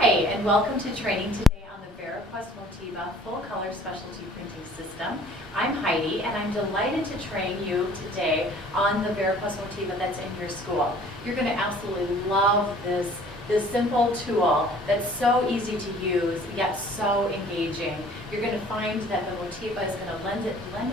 Hi, and welcome to training today on the VariQuest Motiva full color specialty printing system. I'm Heidi, and I'm delighted to train you today on the VariQuest Motiva that's in your school. You're going to absolutely love this simple tool that's so easy to use, yet so engaging. You're going to find that the Motiva is going to lend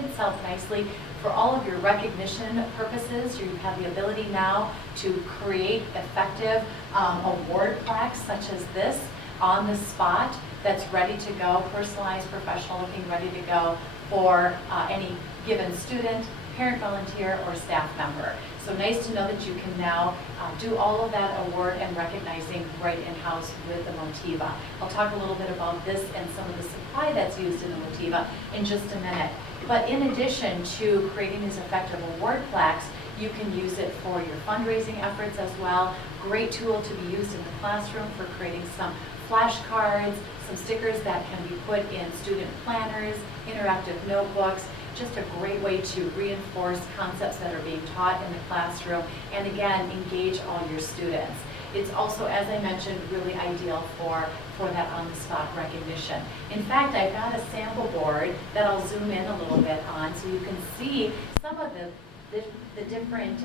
itself nicely for all of your recognition purposes. You have the ability now to create effective award plaques such as this on the spot that's ready to go, personalized, professional looking, ready to go for any given student, parent, volunteer, or staff member. So nice to know that you can now do all of that award and recognizing right in-house with the Motiva. I'll talk a little bit about this and some of the supply that's used in the Motiva in just a minute. But in addition to creating these effective award plaques, you can use it for your fundraising efforts as well. Great tool to be used in the classroom for creating some flashcards, some stickers that can be put in student planners, interactive notebooks. Just a great way to reinforce concepts that are being taught in the classroom and again, engage all your students. It's also, as I mentioned, really ideal for that on-the-spot recognition. In fact, I've got a sample board that I'll zoom in a little bit on so you can see some of the different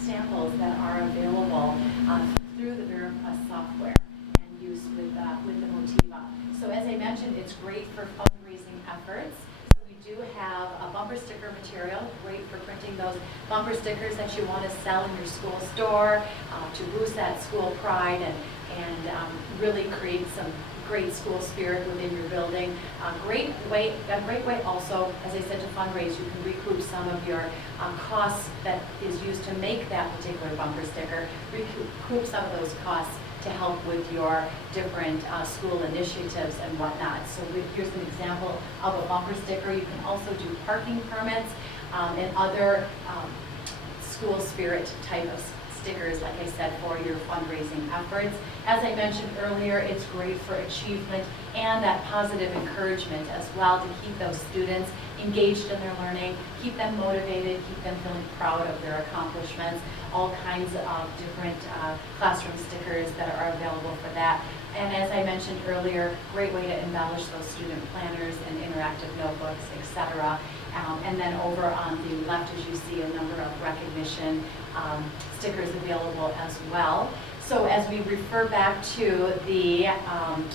samples that are available through the VariQuest software and used with the Motiva. So as I mentioned, it's great for fundraising efforts. We do have a bumper sticker material, great for printing those bumper stickers that you want to sell in your school store to boost that school pride and really create some great school spirit within your building. A great way also, as I said, to fundraise. You can recoup some of your costs that is used to make that particular bumper sticker, recoup some of those costs to help with your different school initiatives and whatnot. So here's an example of a bumper sticker. You can also do parking permits and other school spirit type of stickers, like I said, for your fundraising efforts. As I mentioned earlier, it's great for achievement and that positive encouragement as well to keep those students engaged in their learning, keep them motivated, keep them feeling proud of their accomplishments. All kinds of different classroom stickers that are available for that. And as I mentioned earlier, great way to embellish those student planners and interactive notebooks, etc. And then over on the left, as you see, a number of recognition stickers available as well. So as we refer back to the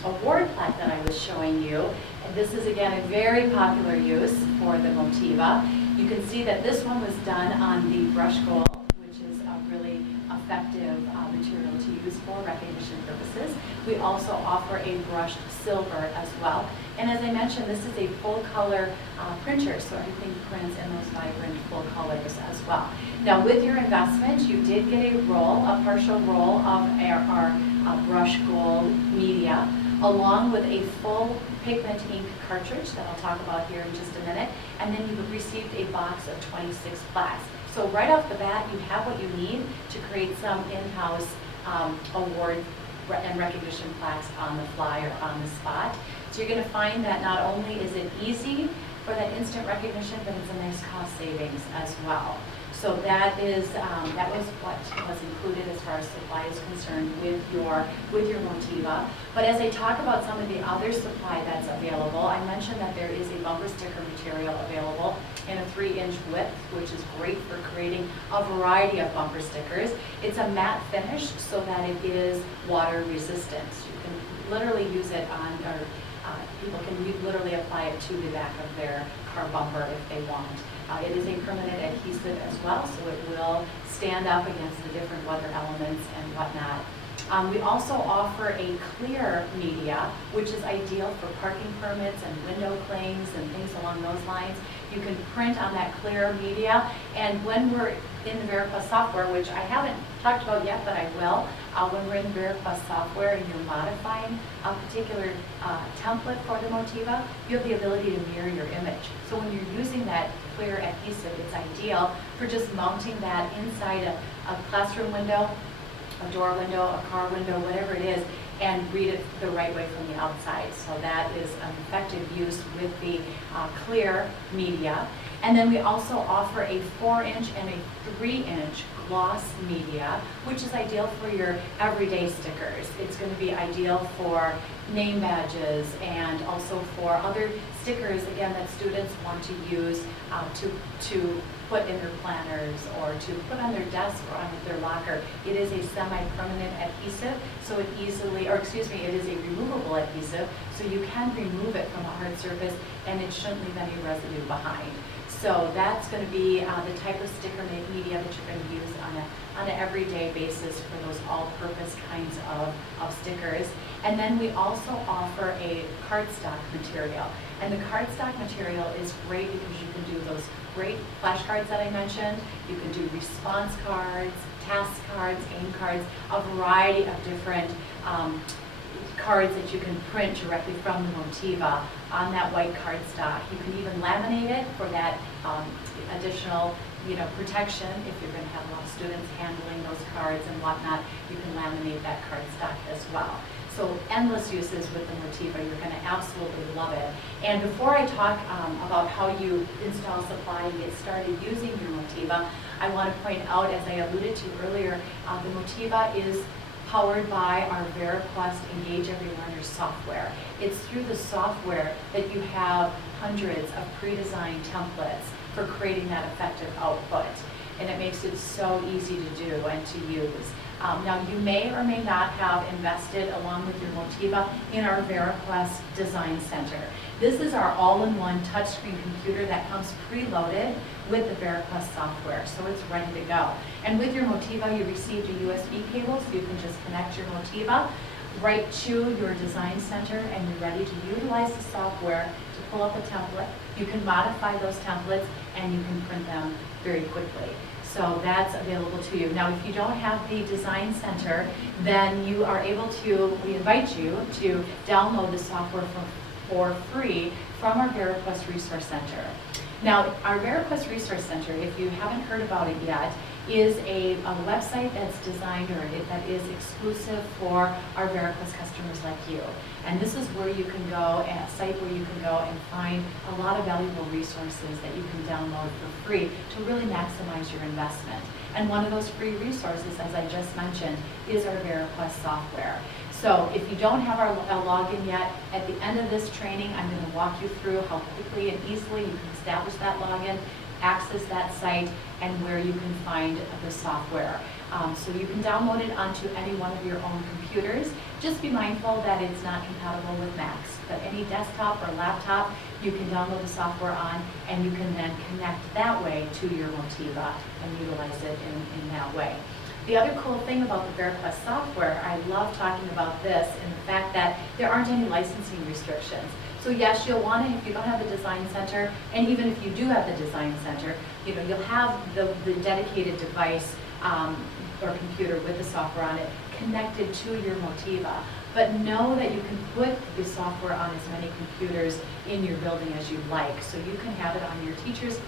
award plaque that I was showing you, and this is again a very popular use for the Motiva. You can see that this one was done on the brushed gold, which is a really effective material to use for recognition purposes. We also offer a brushed silver as well. And as I mentioned, this is a full color printer, so everything prints in those vibrant full colors as well. Now with your investment, you did get a partial roll of our brushed gold media, along with a full pigment ink cartridge that I'll talk about here in just a minute, and then you received a box of 26 plaques. So right off the bat, you have what you need to create some in-house award and recognition plaques on the fly or on the spot. So you're going to find that not only is it easy for that instant recognition, but it's a nice cost savings as well. So that was what was included as far as supply is concerned with your Motiva. But as I talk about some of the other supply that's available, I mentioned that there is a bumper sticker material available in a 3-inch width, which is great for creating a variety of bumper stickers. It's a matte finish so that it is water resistant. You can literally use it on, or people can literally apply it to the back of their car bumper if they want. It is a permanent adhesive as well, so it will stand up against the different weather elements and whatnot. We also offer a clear media, which is ideal for parking permits and window claims and things along those lines. You can print on that clear media, and when we're in the VariQuest software, which I haven't talked about yet, but I will, when we're in the VariQuest software and you're modifying a particular template for the Motiva, you have the ability to mirror your image. So when you're using that clear adhesive, it's ideal for just mounting that inside a classroom window, a door window, a car window, whatever it is, and read it the right way from the outside. So that is an effective use with the clear media. And then we also offer a 4-inch and a 3-inch gloss media, which is ideal for your everyday stickers. It's going to be ideal for name badges and also for other stickers, again, that students want to use to put in their planners or to put on their desk or on their locker. It is a semi-permanent adhesive, so it is a removable adhesive, so you can remove it from a hard surface and it shouldn't leave any residue behind. So that's going to be the type of sticker media that you're going to use on an everyday basis for those all-purpose kinds of stickers. And then we also offer a cardstock material. And the cardstock material is great because you can do those great flashcards that I mentioned. You can do response cards, task cards, aim cards, a variety of different cards that you can print directly from the Motiva on that white cardstock. You can even laminate it for that additional protection. If you're going to have a lot of students handling those cards and whatnot, you can laminate that cardstock as well. So endless uses with the Motiva. You're going to absolutely love it. And before I talk about how you install supply and get started using your Motiva, I want to point out, as I alluded to earlier, the Motiva is powered by our VariQuest Engage Every Learner software. It's through the software that you have hundreds of pre-designed templates for creating that effective output. And it makes it so easy to do and to use. Now, you may or may not have invested, along with your Motiva, in our VariQuest Design Center. This is our all-in-one touchscreen computer that comes preloaded with the VariQuest software, so it's ready to go. And with your Motiva, you received a USB cable, so you can just connect your Motiva right to your Design Center, and you're ready to utilize the software to pull up a template. You can modify those templates, and you can print them very quickly. So that's available to you. Now, if you don't have the Design Center, then you are able to, we invite you to download the software for free from our VariQuest Resource Center. Now, our VariQuest Resource Center, if you haven't heard about it yet, is a website that's designed, or that is exclusive for our VariQuest customers like you. And this is where you can go, a site where you can go and find a lot of valuable resources that you can download for free to really maximize your investment. And one of those free resources, as I just mentioned, is our VariQuest software. So if you don't have our login yet, at the end of this training, I'm going to walk you through how quickly and easily you can establish that login, access that site, and where you can find the software. So you can download it onto any one of your own computers. Just be mindful that it's not compatible with Macs, but any desktop or laptop you can download the software on, and you can then connect that way to your Motiva and utilize it in that way. The other cool thing about the VariQuest software, I love talking about this, and the fact that there aren't any licensing restrictions. So yes, you'll want to, if you don't have the Design Center, and even if you do have the Design Center, you'll have the dedicated device or computer with the software on it connected to your Motiva. But know that you can put the software on as many computers in your building as you like. So you can have it on your teacher's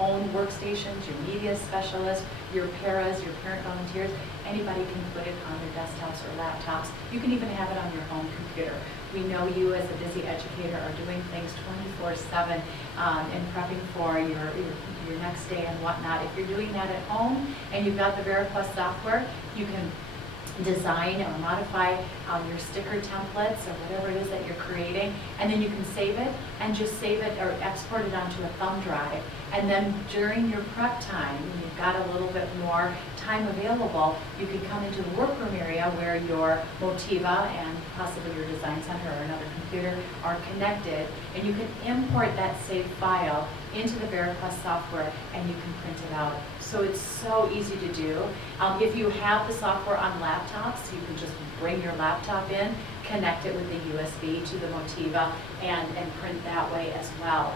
own workstations, your media specialists, your paras, your parent volunteers. Anybody can put it on their desktops or laptops. You can even have it on your home computer. We know you as a busy educator are doing things 24/7 and prepping for your next day and whatnot. If you're doing that at home and you've got the VariQuest software, you can design or modify your sticker templates or whatever it is that you're creating, and then you can save it and just save it or export it onto a thumb drive. And then during your prep time, when you've got a little bit more time available, you can come into the workroom area where your Motiva and possibly your Design Center or another computer are connected, and you can import that saved file into the VariQuest software and you can print it out. So it's so easy to do. If you have the software on laptops, you can just bring your laptop in, connect it with the USB to the Motiva, and print that way as well.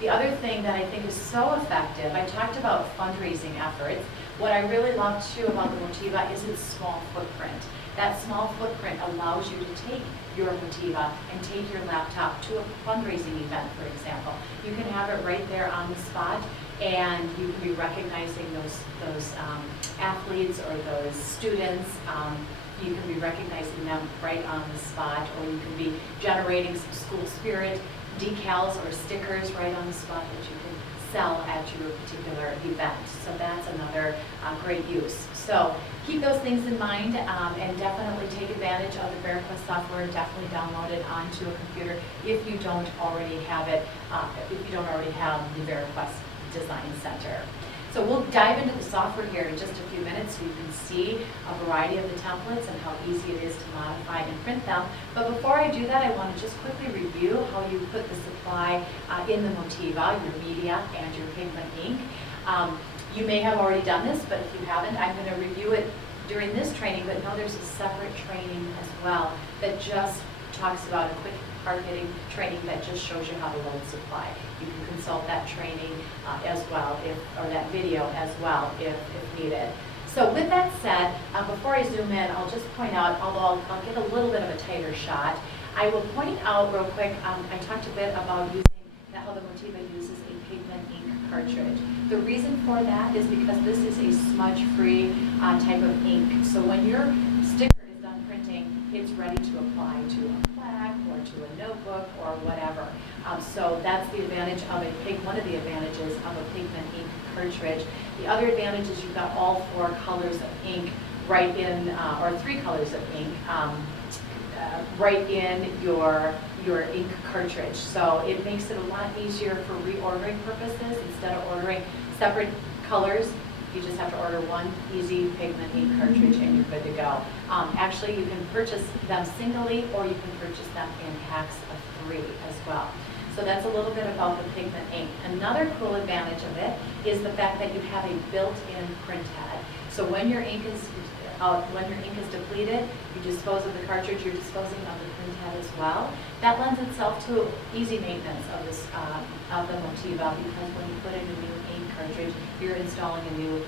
The other thing that I think is so effective, I talked about fundraising efforts. What I really love too about the Motiva is its small footprint. That small footprint allows you to take your Motiva and take your laptop to a fundraising event, for example. You can have it right there on the spot, and you can be recognizing those athletes or those students. You can be recognizing them right on the spot, or you can be generating some school spirit decals or stickers right on the spot that you can sell at your particular event. So that's another great use. So keep those things in mind and definitely take advantage of the VariQuest software. Definitely download it onto a computer if you don't already have it, if you don't already have the VariQuest Design Center. So we'll dive into the software here in just a few minutes so you can see a variety of the templates and how easy it is to modify and print them. But before I do that, I want to just quickly review how you put the supply in the Motiva, your media, and your pigment ink. You may have already done this, but if you haven't, I'm going to review it during this training, but no, there's a separate training as well that just talks about a quick hard-hitting training that just shows you how to load supply. You can consult that training as well, or that video as well if needed. So with that said, before I zoom in, I'll just point out, although I'll get a little bit of a tighter shot, I will point out real quick, I talked a bit about using how the Motiva uses a pigment ink cartridge. The reason for that is because this is a smudge-free type of ink. So when your sticker is done printing, it's ready to apply to a plaque or to a notebook or whatever. So that's the advantage of one of the advantages of a pigment ink cartridge. The other advantage is you've got all 4 colors of ink right in, or 3 colors of ink right in your ink cartridge. So it makes it a lot easier for reordering purposes. Instead of ordering separate colors, you just have to order one easy pigment ink cartridge and you're good to go. Actually, you can purchase them singly or you can purchase them in packs of 3 as well. So that's a little bit about the pigment ink. Another cool advantage of it is the fact that you have a built-in print head. So when your ink is depleted, you dispose of the cartridge, you're disposing of the print head as well. That lends itself to easy maintenance of this of the Motiva, because when you put in a new ink cartridge, you're installing a new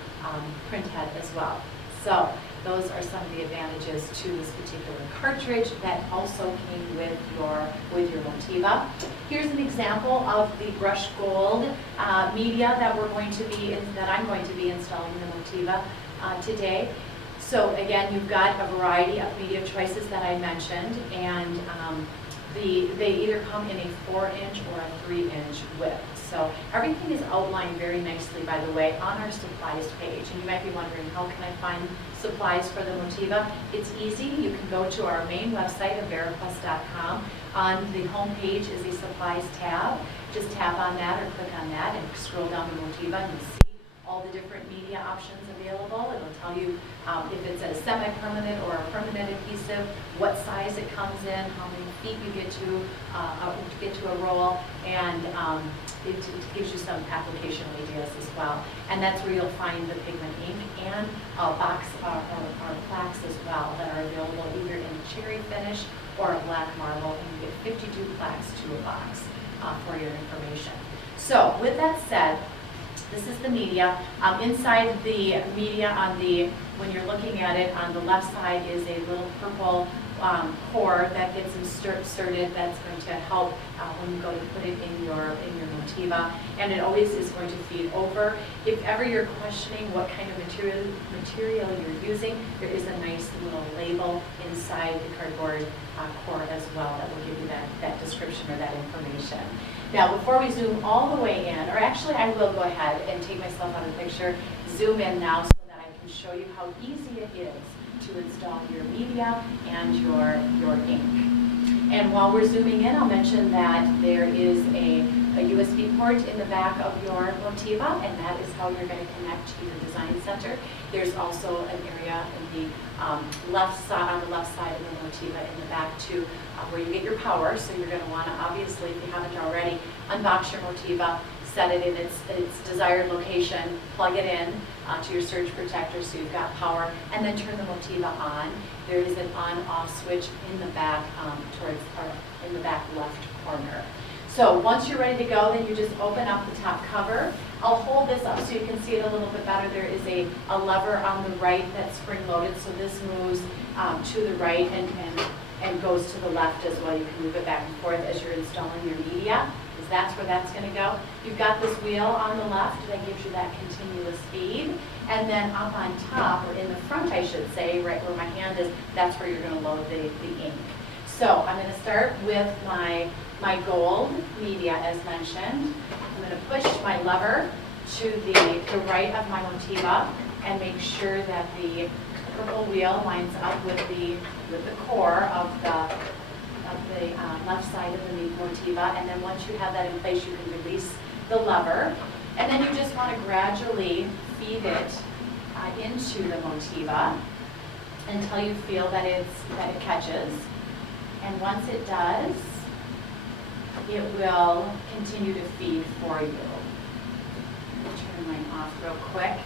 print head as well. So those are some of the advantages to this particular cartridge that also came with your Motiva. Here's an example of the brushed gold media that I'm going to be installing in the Motiva today. So again, you've got a variety of media choices that I mentioned, and they either come in a 4-inch or a 3-inch width. So everything is outlined very nicely, by the way, on our supplies page. And you might be wondering, how can I find supplies for the Motiva? It's easy. You can go to our main website of VariQuest.com. On the home page is a supplies tab. Just tap on that or click on that and scroll down to Motiva and you'll see all the different media options available. It'll tell you if it's a semi-permanent or a permanent adhesive, what size it comes in, how many feet you get to a roll, and it gives you some application ideas as well. And that's where you'll find the pigment ink and box or plaques as well that are available either in a cherry finish or a black marble, and you get 52 plaques to a box for your information. So with that said, this is the media. Inside the media, when you're looking at it, on the left side is a little purple core that gets inserted. That's going to help when you go to put it in your Motiva, and it always is going to feed over. If ever you're questioning what kind of material you're using, there is a nice little label inside the cardboard core as well that will give you that description or that information. Now, before we zoom all the way in, or actually I will go ahead and take myself out of the picture, zoom in now so that I can show you how easy it is to install your media and your ink. And while we're zooming in, I'll mention that there is a USB port in the back of your Motiva, and that is how you're going to connect to the Design Center. There's also an area in the left side, on the left side of the Motiva in the back too, where you get your power. So you're going to want to, obviously, if you haven't already, unbox your Motiva, set it in its desired location, plug it in to your surge protector so you've got power, and then turn the Motiva on. There is an on-off switch in the back in the back left corner. So once you're ready to go, then you just open up the top cover. I'll hold this up so you can see it a little bit better. There is a lever on the right that's spring-loaded, so this moves to the right and goes to the left as well. You can move it back and forth as you're installing your media, because that's where that's going to go. You've got this wheel on the left that gives you that continuous feed. And then up on top, or in the front I should say, right where my hand is, that's where you're going to load the ink. So I'm going to start with my gold media as mentioned. I'm going to push my lever to the right of my Motiva and make sure that the purple wheel lines up with the core of the left side of the Motiva. And then once you have that in place, you can release the lever. And then you just want to gradually feed it into the Motiva until you feel that it catches. And once it does, it will continue to feed for you. Turn mine off real quick.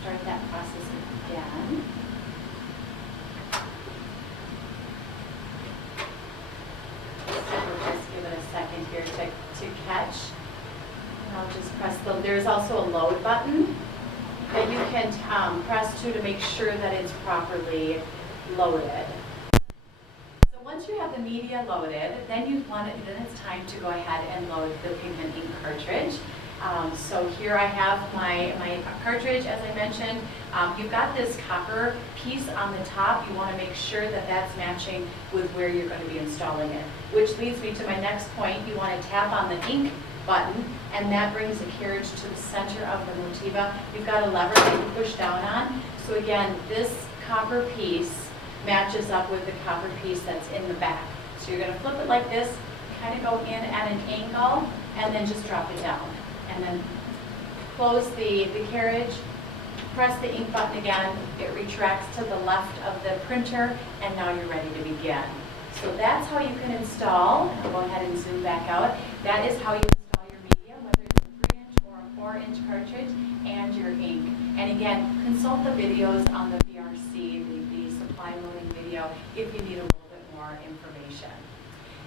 Start that process again. So we'll just give it a second here to catch. And I'll just press there's also a load button that you can press to make sure that it's properly loaded. So once you have the media loaded, then it's time to go ahead and load the pigment ink cartridge. So here I have my cartridge, as I mentioned. You've got this copper piece on the top. You want to make sure that that's matching with where you're going to be installing it. Which leads me to my next point. You want to tap on the ink button, and that brings the carriage to the center of the Motiva. You've got a lever that you push down on. So again, this copper piece matches up with the copper piece that's in the back. So you're going to flip it like this, kind of go in at an angle, and then just drop it down. And then close the carriage, press the ink button again, it retracts to the left of the printer, and now you're ready to begin. So that's how you can install. I'll go ahead and zoom back out. That is how you install your media, whether it's a 3-inch or a 4-inch cartridge, and your ink. And again, consult the videos on the VRC, the supply loading video, if you need a little bit more information.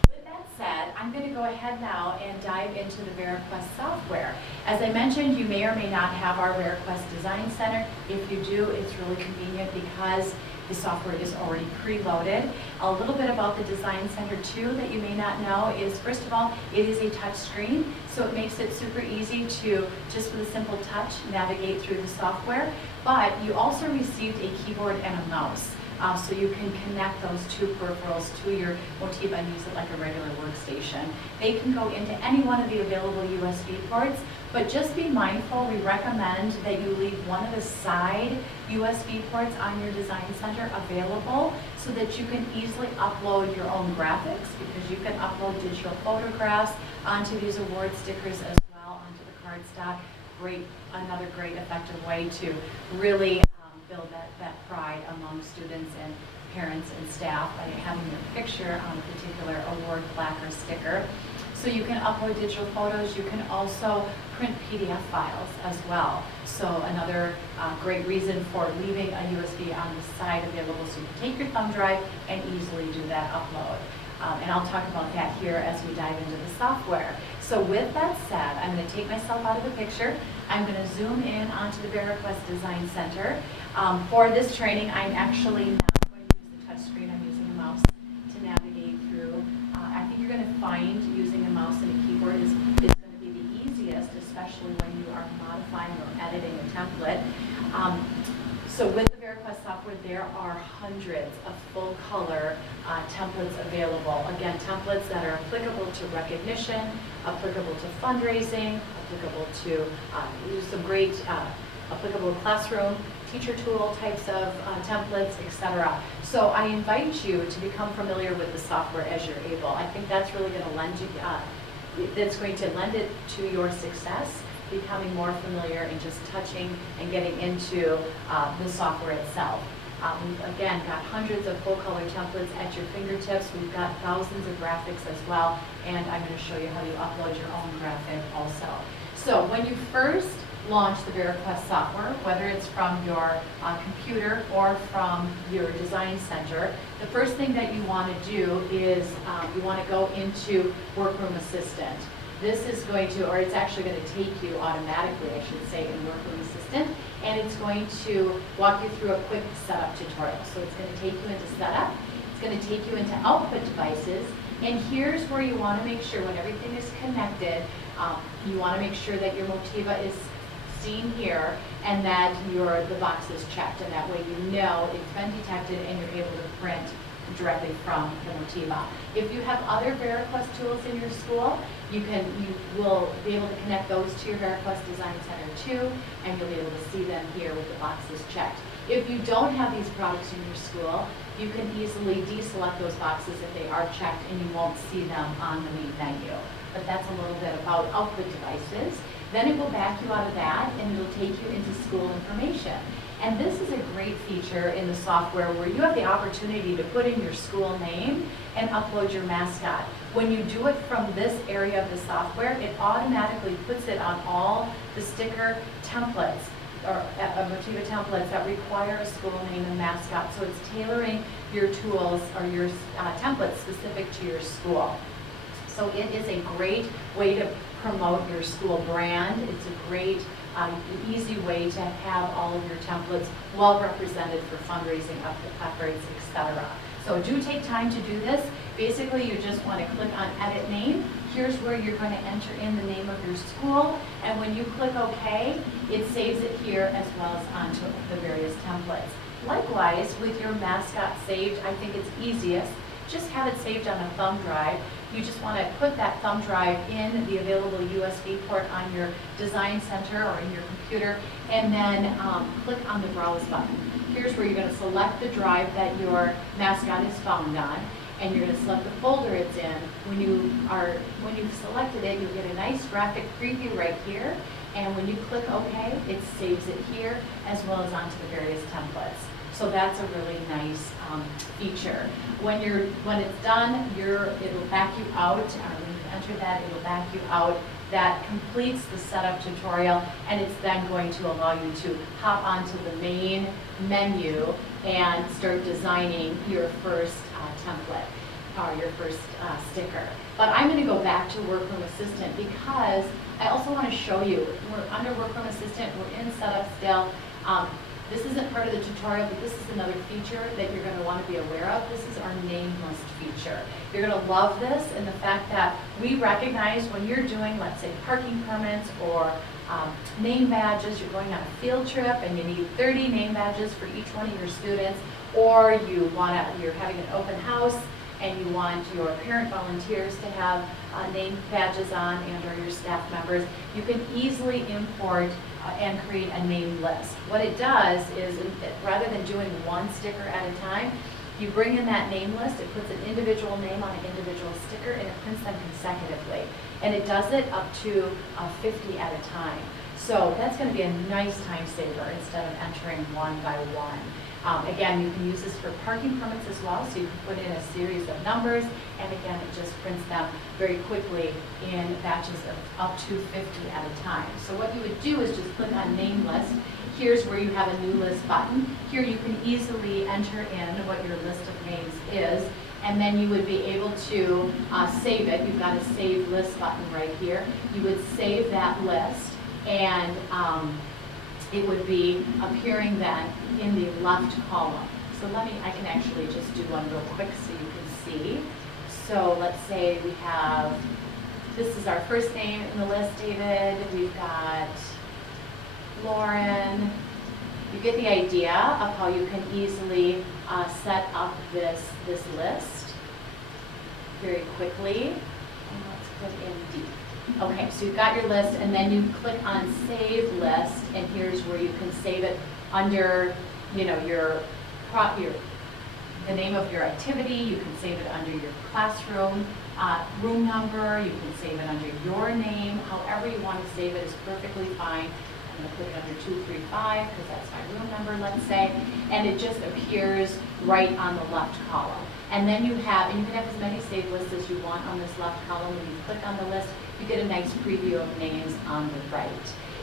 With that said, I'm going to go ahead now and dive into the VariQuest software. As I mentioned, you may or may not have our VariQuest Design Center. If you do, it's really convenient because the software is already preloaded. A little bit about the Design Center too that you may not know is, first of all, it is a touch screen, so it makes it super easy to, just with a simple touch, navigate through the software. But you also received a keyboard and a mouse. So you can connect those two peripherals to your Motiva and use it like a regular workstation. They can go into any one of the available USB ports, but just be mindful, we recommend that you leave one of the side USB ports on your Design Center available so that you can easily upload your own graphics, because you can upload digital photographs onto these award stickers as well, onto the cardstock. Another great effective way to really build that pride among students and parents and staff by having your picture on a particular award plaque or sticker. So you can upload digital photos. You can also print PDF files as well. So another great reason for leaving a USB on the side available, so you can take your thumb drive and easily do that upload. And I'll talk about that here as we dive into the software. So with that said, I'm going to take myself out of the picture. I'm going to zoom in onto the VariQuest Design Center. For this training, I'm actually not going to use the touch screen. I'm using a mouse to navigate through. I think you're going to find using a mouse and a keyboard is going to be the easiest, especially when you are modifying or editing a template. So with the VariQuest software, there are hundreds of full color templates available. Again, templates that are applicable to recognition, applicable to fundraising, applicable to some great applicable classroom, teacher tool types of templates, etc. So I invite you to become familiar with the software as you're able. I think that's really going to lend it to your success, becoming more familiar and just touching and getting into the software itself. We've again got hundreds of full color templates at your fingertips. We've got thousands of graphics as well, and I'm going to show you how you upload your own graphic also. So when you first launch the VariQuest software, whether it's from your computer or from your Design Center, the first thing that you want to do is you want to go into Workroom Assistant. This is going to, or it's actually going to take you automatically, I should say, in Workroom Assistant, and it's going to walk you through a quick setup tutorial. So it's going to take you into setup, it's going to take you into output devices, and here's where you want to make sure when everything is connected, you want to make sure that your Motiva is seen here and that the box is checked, and that way you know it's been detected and you're able to print directly from the Motiva. If you have other VariQuest tools in your school, you will be able to connect those to your VariQuest Design Center too, and you'll be able to see them here with the boxes checked. If you don't have these products in your school, you can easily deselect those boxes if they are checked, and you won't see them on the main menu. But that's a little bit about output devices. Then it will back you out of that, and it'll take you into school information. And this is a great feature in the software where you have the opportunity to put in your school name and upload your mascot. When you do it from this area of the software, it automatically puts it on all the sticker templates or Motiva templates that require a school name and mascot. So it's tailoring your tools or your templates specific to your school. So it is a great way to promote your school brand. It's a great, easy way to have all of your templates well represented for fundraising, upgrades, etc. So do take time to do this. Basically, you just want to click on Edit Name. Here's where you're going to enter in the name of your school, and when you click OK, it saves it here as well as onto the various templates. Likewise, with your mascot saved, I think it's easiest. Just have it saved on a thumb drive. You just want to put that thumb drive in the available USB port on your design center or in your computer, and then click on the Browse button. Here's where you're going to select the drive that your mascot is found on, and you're going to select the folder it's in. When you've selected it, you'll get a nice graphic preview right here, and when you click OK, it saves it here as well as onto the various templates. So that's a really nice feature. When it's done, it'll back you out. When you enter that, it'll back you out. That completes the setup tutorial, and it's then going to allow you to hop onto the main menu and start designing your first template or your first sticker. But I'm going to go back to Workroom Assistant because I also want to show you. We're under Workroom Assistant. We're in setup still. This isn't part of the tutorial, but this is another feature that you're going to want to be aware of. This is our name list feature. You're going to love this, and the fact that we recognize when you're doing, let's say, parking permits or name badges, you're going on a field trip and you need 30 name badges for each one of your students, or you're having an open house and you want your parent volunteers to have name badges on and or your staff members, you can easily import and create a name list. What it does is, rather than doing one sticker at a time, you bring in that name list, it puts an individual name on an individual sticker, and it prints them consecutively. And it does it up to 50 at a time. So that's going to be a nice time saver instead of entering one by one. Again, you can use this for parking permits as well, so you can put in a series of numbers, and again, it just prints them very quickly in batches of up to 50 at a time. So what you would do is just click on Name List. Here's where you have a New List button. Here you can easily enter in what your list of names is, and then you would be able to save it. You've got a Save List button right here. You would save that list, and it would be appearing then in the left column. So I can actually just do one real quick so you can see. So let's say we have, this is our first name in the list, David. We've got Lauren. You get the idea of how you can easily set up this list very quickly. And let's put in D. Okay, so you've got your list, and then you click on Save List, and here's where you can save it under, the name of your activity. You can save it under your classroom room number. You can save it under your name. However you want to save it is perfectly fine. I'm going to put it under 235 because that's my room number, let's say, and it just appears right on the left column. And then you can have as many saved lists as you want on this left column. When you click on the list, you get a nice preview of names on the right.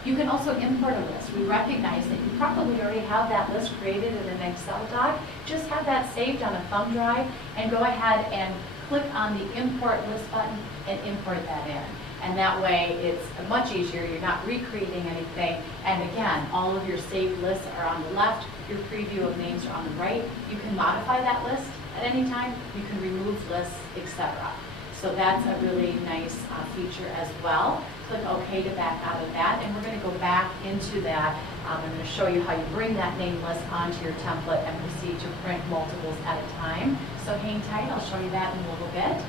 You can also import a list. We recognize that you probably already have that list created in an Excel doc. Just have that saved on a thumb drive and go ahead and click on the Import List button and import that in. And that way it's much easier. You're not recreating anything. And again, all of your saved lists are on the left. Your preview of names are on the right. You can modify that list at any time. You can remove lists, etc. So that's a really nice feature as well. Click OK to back out of that, and we're going to go back into that I'm going to show you how you bring that name list onto your template and proceed to print multiples at a time. So hang tight, I'll show you that in a little bit.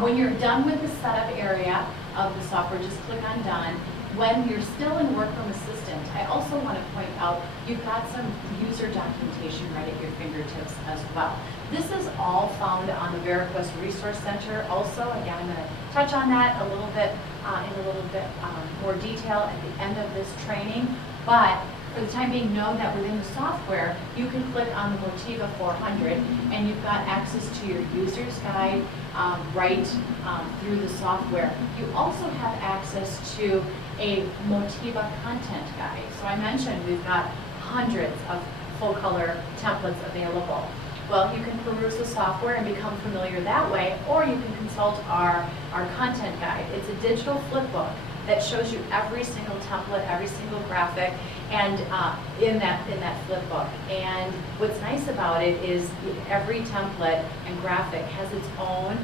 When you're done with the setup area of the software, just click on Done. When you're still in Workroom Assistant, I also want to point out you've got some user documentation right at your fingertips as well. This is all found on the VariQuest Resource Center. Also, again, I'm going to touch on that a little bit in a little bit more detail at the end of this training. But for the time being, know that within the software, you can click on the Motiva 400 and you've got access to your user's guide right through the software. You also have access to a Motiva content guide. So I mentioned we've got hundreds of full color templates available. Well, you can peruse the software and become familiar that way, or you can consult our content guide. It's a digital flip book that shows you every single template, every single graphic, and in that flip book. And what's nice about it is every template and graphic has its own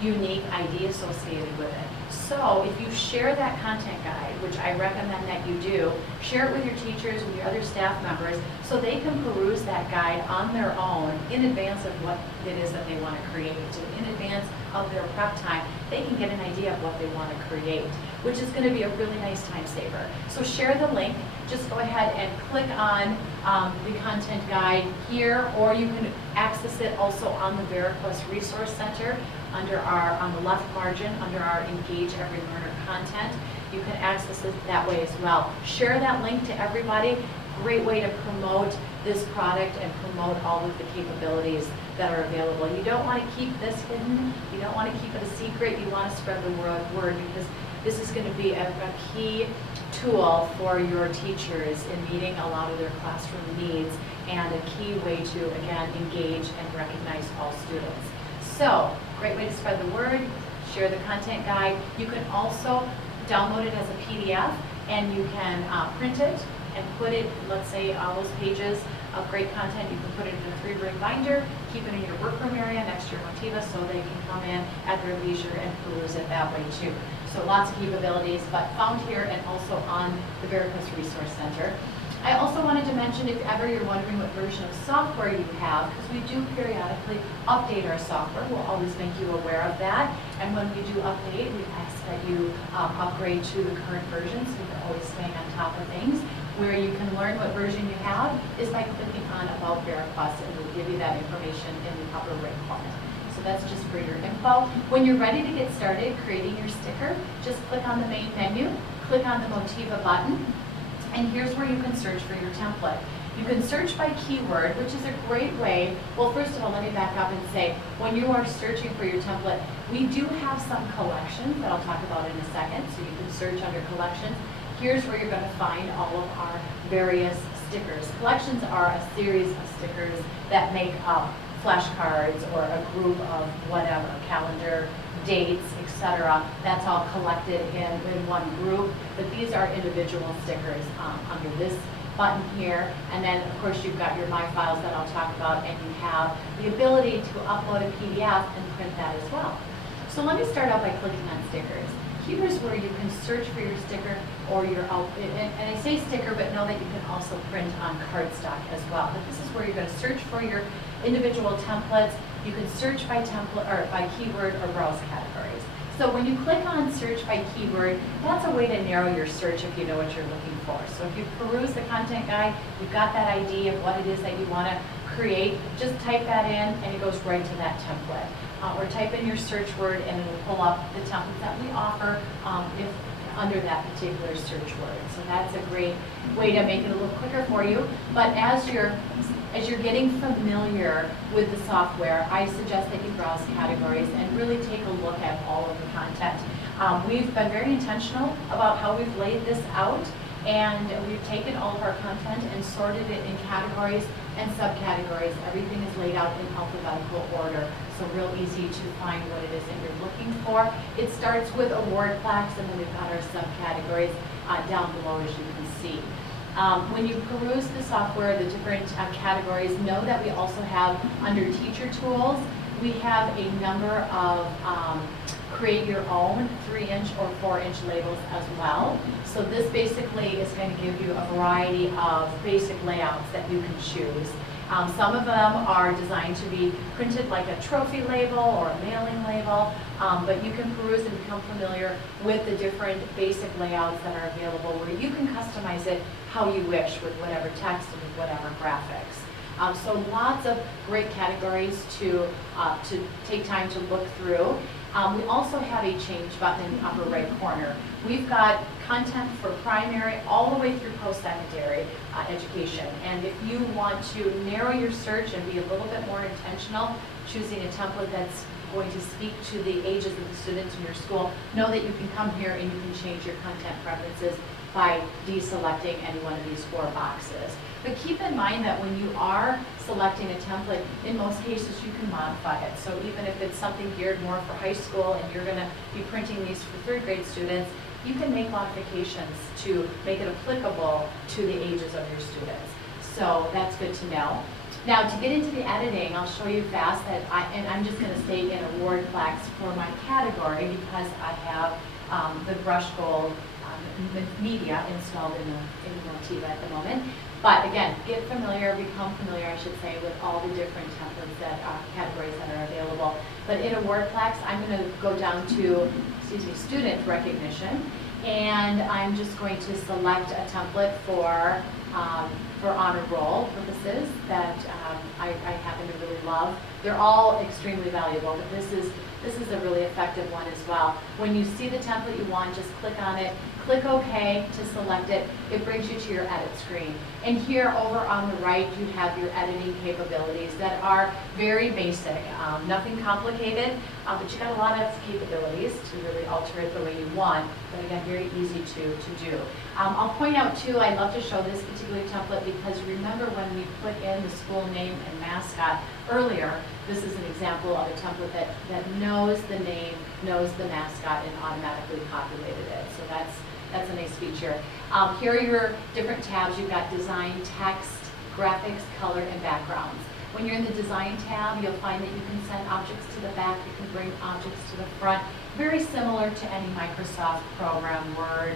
unique ID associated with it. So if you share that content guide, which I recommend that you do, share it with your teachers, with your other staff members, so they can peruse that guide on their own in advance of what it is that they want to create. So in advance of their prep time, they can get an idea of what they want to create, which is going to be a really nice time saver. So share the link. Just go ahead and click on the content guide here, or you can access it also on the VariQuest Resource Center on the left margin under our Engage Every Learner content. You can access it that way as well. Share that link to everybody. Great way to promote this product and promote all of the capabilities that are available. You don't want to keep this hidden. You don't want to keep it a secret. You want to spread the word, because this is going to be a key tool for your teachers in meeting a lot of their classroom needs, and a key way to, again, engage and recognize all students. So, great way to spread the word, share the content guide. You can also download it as a PDF, and you can print it and put it, let's say, all those pages of great content, you can put it in a 3-ring binder, keep it in your workroom area next to your Motiva so they can come in at their leisure and peruse it that way too. So lots of capabilities, but found here and also on the VariQuest Resource Center. I also wanted to mention, if ever you're wondering what version of software you have, because we do periodically update our software, we'll always make you aware of that. And when we do update, we ask that you upgrade to the current version so you're always staying on top of things. Where you can learn what version you have is by clicking on About VariQuest, and we'll give you that information in the upper right corner. So that's just for your info. When you're ready to get started creating your sticker, just click on the main menu, click on the Motiva button, and here's where you can search for your template. You can search by keyword, which is a great way. Well, first of all, let me back up and say, when you are searching for your template, we do have some collections that I'll talk about in a second, so you can search under collections. Here's where you're going to find all of our various stickers. Collections are a series of stickers that make up flashcards or a group of whatever, calendar, dates, etc. That's all collected in one group, but these are individual stickers under this button here. And then, of course, you've got your My Files that I'll talk about, and you have the ability to upload a PDF and print that as well. So let me start out by clicking on stickers. Here's where you can search for your sticker or your, and I say sticker, but know that you can also print on cardstock as well. But this is where you're going to search for your individual templates. You can search by template or by keyword or browse categories. So when you click on search by keyword, that's a way to narrow your search if you know what you're looking for. So if you peruse the content guide, you've got that idea of what it is that you want to create, just type that in and it goes right to that template. Or type in your search word and it will pull up the templates that we offer if under that particular search word. So that's a great way to make it a little quicker for you. But as you're getting familiar with the software, I suggest that you browse categories and really take a look at all of the content. We've been very intentional about how we've laid this out, and we've taken all of our content and sorted it in categories and subcategories. Everything is laid out in alphabetical order, so real easy to find what it is that you're looking for. It starts with award plaques, and then we've got our subcategories down below, as you can see. When you peruse the software, the different categories, know that we also have under teacher tools, we have a number of create your own 3-inch or 4-inch labels as well. So this basically is going to give you a variety of basic layouts that you can choose. Some of them are designed to be printed like a trophy label or a mailing label, but you can peruse and become familiar with the different basic layouts that are available where you can customize it how you wish with whatever text and with whatever graphics. So lots of great categories to take time to look through. We also have a change button in the upper right corner. We've got content for primary all the way through post-secondary education. And if you want to narrow your search and be a little bit more intentional, choosing a template that's going to speak to the ages of the students in your school, know that you can come here and you can change your content preferences by deselecting any one of these 4 boxes. But keep in mind that when you are selecting a template, in most cases you can modify it. So even if it's something geared more for high school and you're going to be printing these for 3rd grade students, you can make modifications to make it applicable to the ages of your students. So that's good to know. Now to get into the editing, I'll show you fast that I'm just going to stay in a word plaques for my category because I have the brush gold media installed in Motiva at the moment. But again, get familiar, become familiar, I should say, with all the different templates that categories that are available. But in a WordPlex, I'm going to go down to, student recognition, and I'm just going to select a template for honor roll purposes that I happen to really love. They're all extremely valuable, but this is a really effective one as well. When you see the template you want, just click on it, click OK to select it. It brings you to your edit screen. And here over on the right, you have your editing capabilities that are very basic, nothing complicated, but you got a lot of capabilities to really alter it the way you want. But again, very easy to do. I'll point out too, I love to show this particular template because remember when we put in the school name and mascot earlier, this is an example of a template that knows the name, knows the mascot, and automatically populated it. So that's a nice feature. Here are your different tabs. You've got design, text, graphics, color, and backgrounds. When you're in the design tab, you'll find that you can send objects to the back, you can bring objects to the front, very similar to any Microsoft program, Word,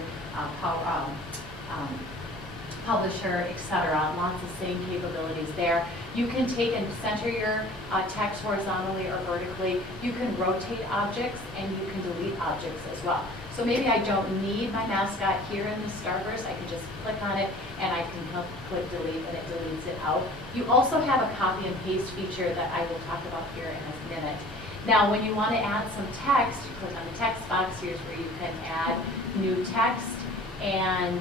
Publisher, etc. Lots of same capabilities there. You can take and center your text horizontally or vertically. You can rotate objects and you can delete objects as well. So maybe I don't need my mascot here in the Starburst. I can just click on it and I can click delete and it deletes it out. You also have a copy and paste feature that I will talk about here in a minute. Now when you want to add some text, you click on the text box. Here's where you can add new text and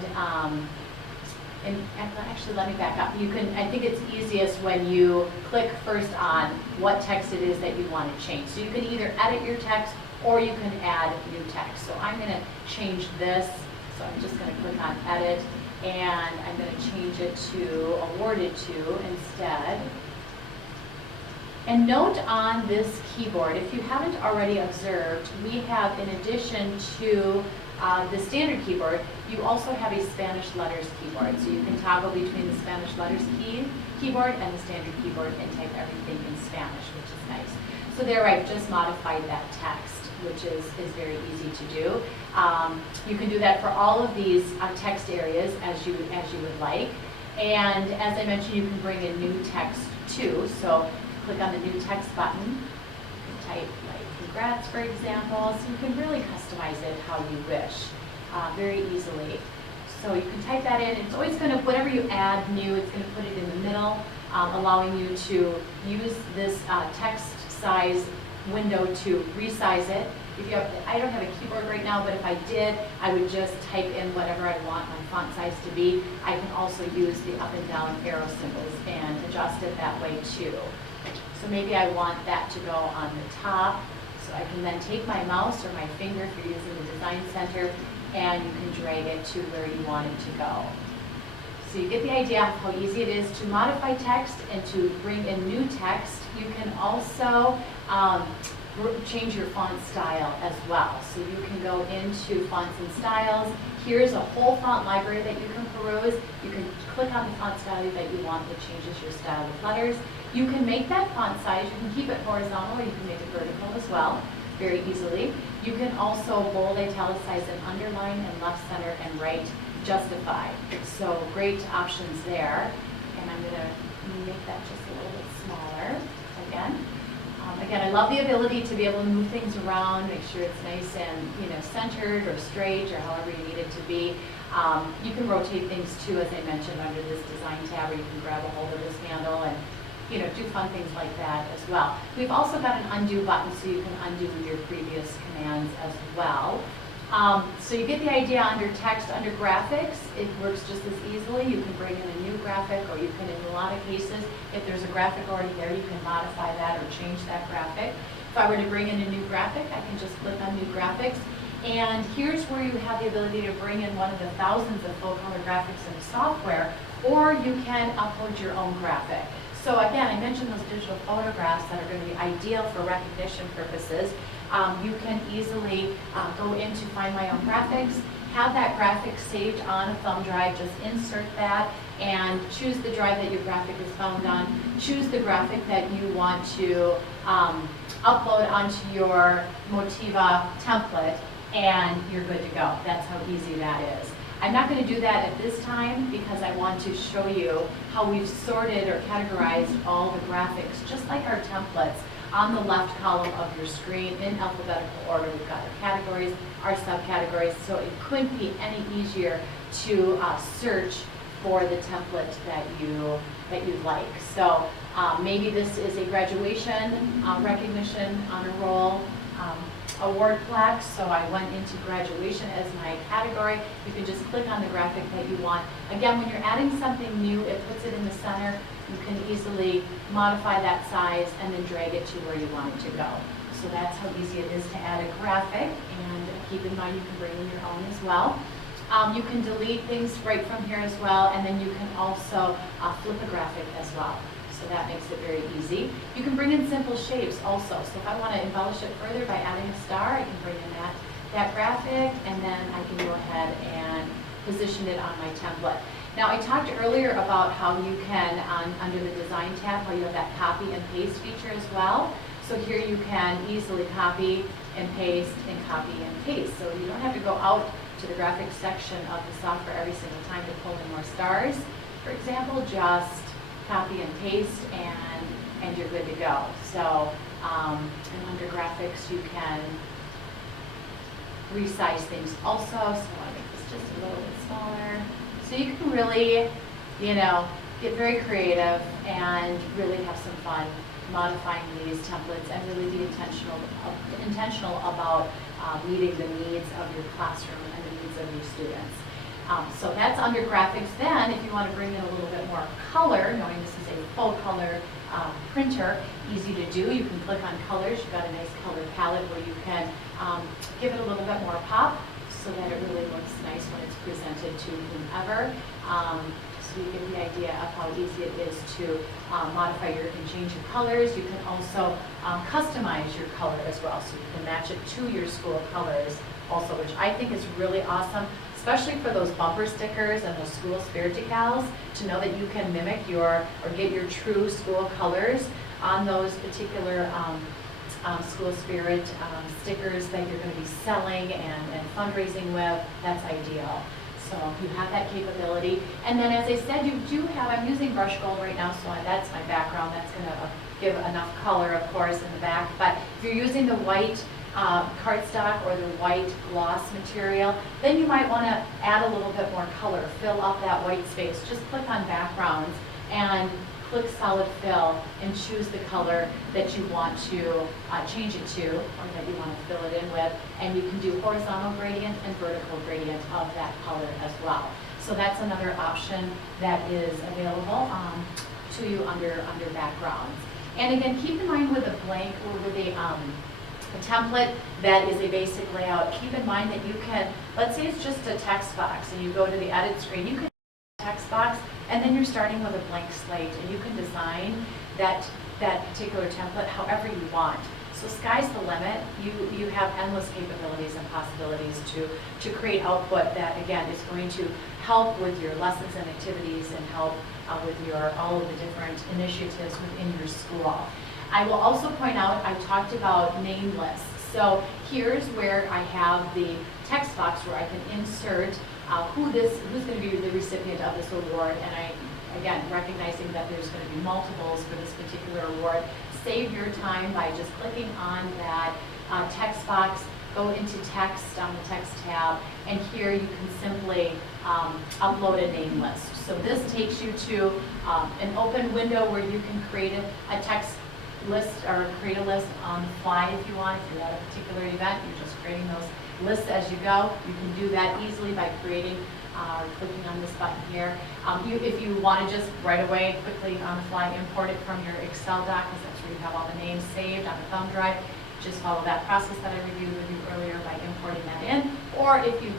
actually, let me back up. You can, I think it's easiest when you click first on what text it is that you want to change. So you can either edit your text or you can add new text. So I'm going to change this. So I'm just going to click on edit and I'm going to change it to awarded to instead. And note on this keyboard, if you haven't already observed, we have, in addition to the standard keyboard, you also have a Spanish letters keyboard. So you can toggle between the Spanish letters keyboard and the standard keyboard and type everything in Spanish, which is nice. So there I've just modified that text, which is very easy to do. You can do that for all of these text areas as you would like. And as I mentioned, you can bring in new text too. So click on the new text button, you can type like congrats, for example, so you can really customize it how you wish very easily. So you can type that in. It's always going to, whatever you add new, it's going to put it in the middle, allowing you to use this text size window to resize it. If you have, I don't have a keyboard right now, but if I did, I would just type in whatever I want my font size to be. I can also use the up and down arrow symbols and adjust it that way too. So maybe I want that to go on the top. So I can then take my mouse or my finger if you're using the design center and you can drag it to where you want it to go. So you get the idea of how easy it is to modify text and to bring in new text. You can also change your font style as well. So you can go into fonts and styles. Here's a whole font library that you can peruse. You can click on the font style that you want that changes your style of letters. You can make that font size. You can keep it horizontal or you can make it vertical as well. very easily. You can also bold, italicize, and underline, and left, center, and right justify. So great options there. And I'm going to make that just a little bit smaller again. Again, I love the ability to be able to move things around, make sure it's nice and centered or straight or however you need it to be. You can rotate things too, as I mentioned, under this design tab, where you can grab a hold of this handle and do fun things like that as well. We've also got an undo button, so you can undo your previous commands as well. So you get the idea. Under text, under graphics, it works just as easily. You can bring in a new graphic, or you can, in a lot of cases, if there's a graphic already there, you can modify that or change that graphic. If I were to bring in a new graphic, I can just click on new graphics. And here's where you have the ability to bring in one of the thousands of full color graphics in the software, or you can upload your own graphic. So again, I mentioned those digital photographs that are going to be ideal for recognition purposes. You can easily go in to find my own graphics, have that graphic saved on a thumb drive, just insert that and choose the drive that your graphic is found on, choose the graphic that you want to upload onto your Motiva template, and you're good to go. That's how easy that is. I'm not going to do that at this time because I want to show you how we've sorted or categorized all the graphics, just like our templates, on the left column of your screen in alphabetical order. We've got our categories, our subcategories, so it couldn't be any easier to search for the template that you'd like. So maybe this is a graduation recognition honor roll award plaque, so I went into graduation as my category. You can just click on the graphic that you want. Again, when you're adding something new, it puts it in the center. You can easily modify that size and then drag it to where you want it to go. So that's how easy it is to add a graphic, and keep in mind you can bring in your own as well. You can delete things right from here as well, and then you can also flip a graphic as well. So that makes it very easy. You can bring in simple shapes also. So if I want to embellish it further by adding a star, I can bring in that graphic, and then I can go ahead and position it on my template. Now, I talked earlier about how you can, under the design tab, how you have that copy and paste feature as well. So here you can easily copy and paste and copy and paste. So you don't have to go out to the graphics section of the software every single time to pull in more stars. For example, just copy and paste, and you're good to go. So, and under graphics, you can resize things also. So I want to make this just a little bit smaller. So you can really, get very creative and really have some fun modifying these templates, and really be intentional about meeting the needs of your classroom and the needs of your students. So that's under graphics. Then, if you want to bring in a little bit more color, knowing this is a full color printer, easy to do. You can click on colors. You've got a nice color palette where you can give it a little bit more pop, so that it really looks nice when it's presented to whomever. So you get the idea of how easy it is to modify and change your colors. You can also customize your color as well, so you can match it to your school colors also, which I think is really awesome, especially for those bumper stickers and those school spirit decals, to know that you can mimic or get your true school colors on those particular school spirit stickers that you're going to be selling and fundraising with. That's ideal. So you have that capability. And then, as I said, you do have, I'm using brush gold right now, so that's my background. That's going to give enough color, of course, in the back. But if you're using the white cardstock or the white gloss material, then you might want to add a little bit more color, fill up that white space. Just click on backgrounds and click solid fill and choose the color that you want to change it to, or that you want to fill it in with, and you can do horizontal gradient and vertical gradient of that color as well. So that's another option that is available to you under backgrounds. And again, keep in mind with a blank or with a template that is a basic layout, keep in mind that you can, let's say it's just a text box and you go to the edit screen, you can text box, and then you're starting with a blank slate, and you can design that particular template however you want. So sky's the limit. You have endless capabilities and possibilities to create output that, again, is going to help with your lessons and activities, and help with all of the different initiatives within your school. I will also point out, I talked about name lists. So here's where I have the text box where I can insert who's going to be the recipient of this award, and again, recognizing that there's going to be multiples for this particular award. Save your time by just clicking on that text box, go into text on the text tab, and here you can simply upload a name list. So this takes you to an open window where you can create a text list or create a list on the fly if you want. If you're at a particular event, you're just creating those lists as you go. You can do that easily by creating clicking on this button here. If you want to just right away, quickly on the fly, import it from your Excel doc, because that's where you have all the names saved on the thumb drive. Just follow that process that I reviewed with you earlier by importing that in. Or if you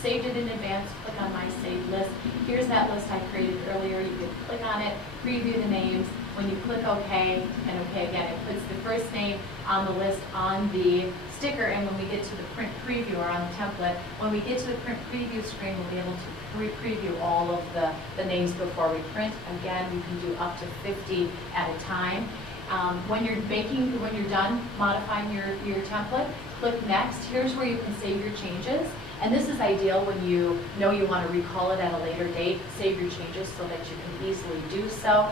saved it in advance, click on My Saved List. Here's that list I created earlier. You can click on it, preview the names. When you click OK and OK again, it puts the first name on the list on the sticker, and when we get to the print preview or on the template, when we get to the print preview screen, we'll be able to preview all of the names before we print. Again, you can do up to 50 at a time. When you're done modifying your template, click Next. Here's where you can save your changes. And this is ideal when you know you want to recall it at a later date. Save your changes so that you can easily do so.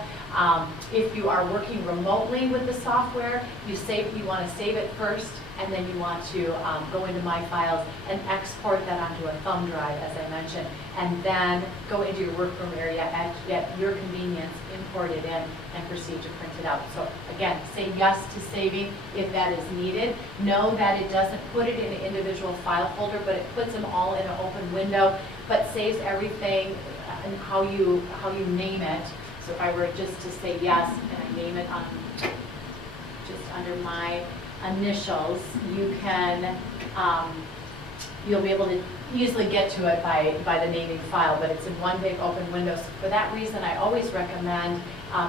If you are working remotely with the software, you want to save it first, and then you want to go into My Files and export that onto a thumb drive, as I mentioned, and then go into your workroom area at your convenience, import it in, and proceed to print it out. So again, say yes to saving if that is needed. Know that it doesn't put it in an individual file folder, but it puts them all in an open window, but saves everything and how you name it. So if I were just to say yes, and I name it on just under my initials, you can you'll be able to easily get to it by the naming file, but it's in one big open window. So for that reason, I always recommend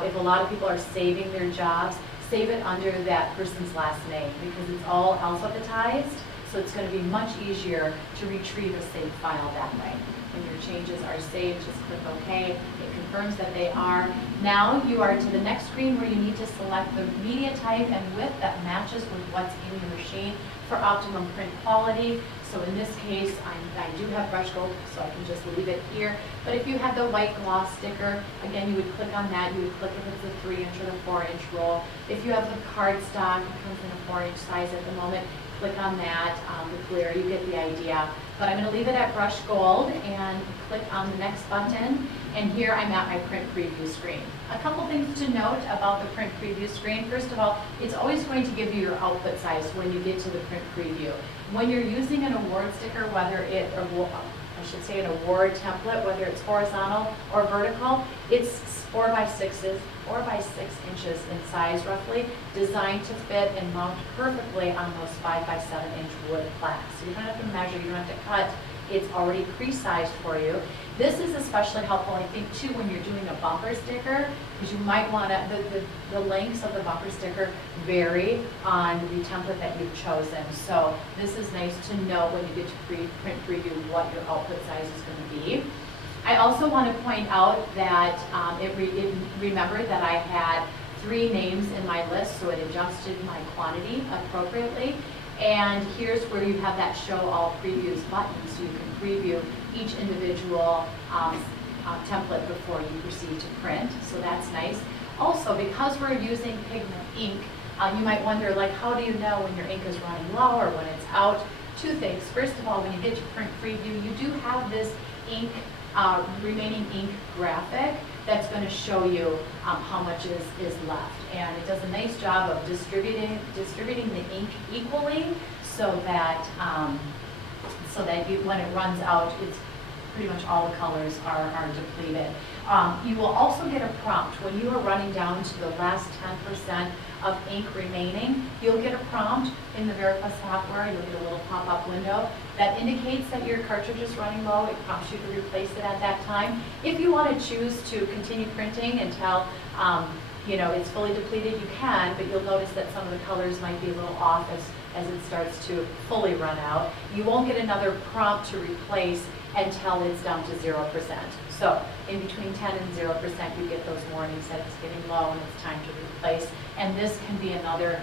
if a lot of people are saving their jobs, save it under that person's last name, because it's all alphabetized, so it's going to be much easier to retrieve a saved file that way. When your changes are saved, just click OK. It confirms that they are. Now you are to the next screen where you need to select the media type and width that matches with what's in your machine for optimum print quality. So in this case, I do have brush gold, so I can just leave it here. But if you have the white gloss sticker, again, you would click on that. You would click if it's a 3-inch or the 4-inch roll. If you have the cardstock, it comes in a 4-inch size at the moment. Click on that, the clear, you get the idea. But I'm going to leave it at brush gold and click on the next button. And here I'm at my print preview screen. A couple things to note about the print preview screen. First of all, it's always going to give you your output size when you get to the print preview. When you're using an award sticker, I should say an award template, whether it's horizontal or vertical, it's 4 by 6s, 4 by 6 inches in size roughly, designed to fit and mount perfectly on those 5 by 7 inch wood plaques. So you don't have to measure, you don't have to cut, it's already pre-sized for you. This is especially helpful, I think, too, when you're doing a bumper sticker, because you might want to, the lengths of the bumper sticker vary on the template that you've chosen. So this is nice to know when you get to print preview what your output size is going to be. I also want to point out that it remembered that I had 3 names in my list, so it adjusted my quantity appropriately. And here's where you have that Show All Previews button, so you can preview each individual template before you proceed to print. So that's nice. Also, because we're using pigment ink, you might wonder, like, how do you know when your ink is running low or when it's out? 2 things. First of all, when you get to print preview, you do have this ink, remaining ink graphic that's going to show you how much is left. And it does a nice job of distributing the ink equally so that when it runs out, it's pretty much all the colors are depleted. You will also get a prompt when you are running down to the last 10% of ink remaining. You'll get a prompt in the VariQuest software. You'll get a little pop-up window that indicates that your cartridge is running low. It prompts you to replace it at that time. If you want to choose to continue printing until it's fully depleted, you can, but you'll notice that some of the colors might be a little off as it starts to fully run out. You won't get another prompt to replace until it's down to 0%. So in between 10 and 0%, you get those warnings that it's getting low and it's time to replace. And this can be another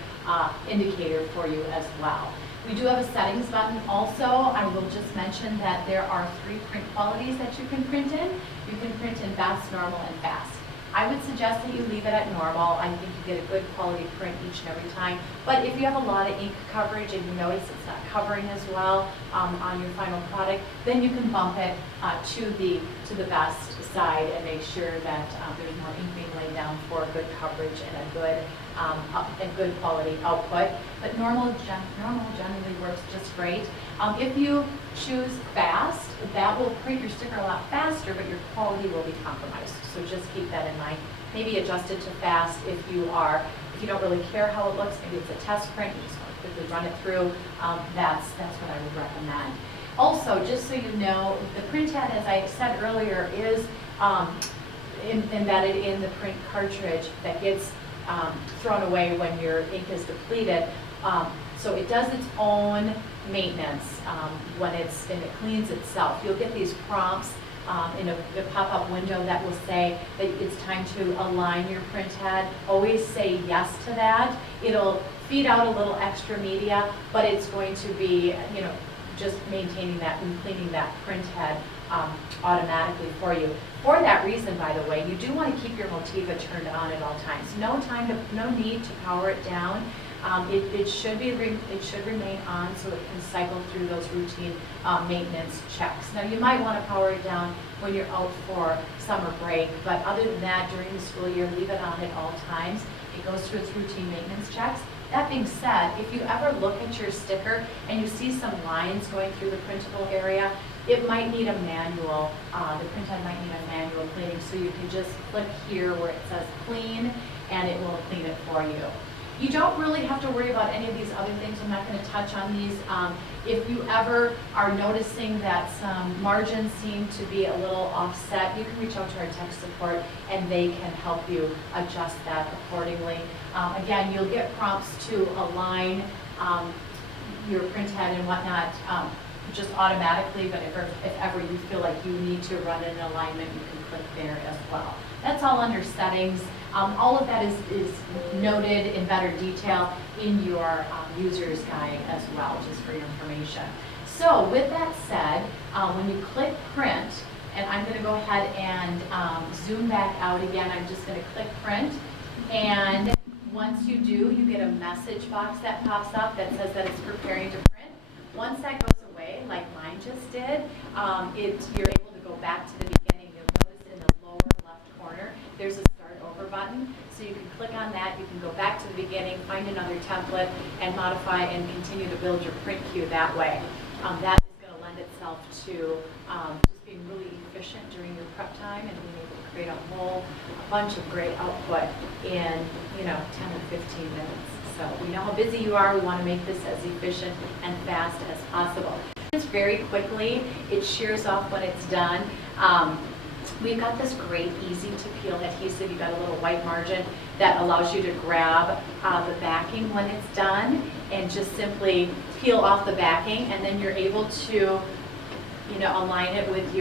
indicator for you as well. We do have a settings button also. I will just mention that there are 3 print qualities that you can print in. You can print in best, normal, and fast. I would suggest that you leave it at normal. I think you get a good quality print each and every time. But if you have a lot of ink coverage and you notice it's not covering as well on your final product, then you can bump it to the best side and make sure that there's more ink being laid down for good coverage and a good quality output. But normal generally works just great. If you choose fast, that will print your sticker a lot faster, but your quality will be compromised. So just keep that in mind. Maybe adjust it to fast if you don't really care how it looks. Maybe it's a test print, you just want to quickly run it through. That's what I would recommend. Also, just so you know, the print head, as I said earlier, is embedded in the print cartridge that gets thrown away when your ink is depleted. So it does its own maintenance when it cleans itself. You'll get these prompts in a pop-up window that will say that it's time to align your print head. Always say yes to that. It'll feed out a little extra media, but it's going to be, just maintaining that and cleaning that print head automatically for you. For that reason, by the way, you do want to keep your Motiva turned on at all times. No need to power it down. It should remain on so it can cycle through those routine maintenance checks. Now you might want to power it down when you're out for summer break, but other than that, during the school year, leave it on at all times. It goes through its routine maintenance checks. That being said, if you ever look at your sticker and you see some lines going through the printable area, it might need a manual, the print head might need a manual cleaning, so you can just click here where it says clean and it will clean it for you. You don't really have to worry about any of these other things. I'm not going to touch on these. If you ever are noticing that some margins seem to be a little offset, you can reach out to our tech support and they can help you adjust that accordingly. Again, you'll get prompts to align your print head and whatnot just automatically, but if ever you feel like you need to run an alignment, you can click there as well. That's all under settings. All of that is noted in better detail in your user's guide as well, just for your information. So with that said, when you click print, and I'm going to go ahead and zoom back out again, I'm just going to click print, and once you do, you get a message box that pops up that says that it's preparing to print. Once that goes away, like mine just did, you're able to go back to the beginning. You'll notice in the lower left corner, there's a start over button. So you can click on that, you can go back to the beginning, find another template, and modify and continue to build your print queue that way. That is going to lend itself to just being really efficient during your prep time and being able to create a bunch of great output in 10 or 15 minutes. So we know how busy you are. We want to make this as efficient and fast as possible. It's very quickly. It shears off when it's done. We've got this great easy to peel adhesive. You've got a little white margin that allows you to grab the backing when it's done and just simply peel off the backing, and then you're able to align it with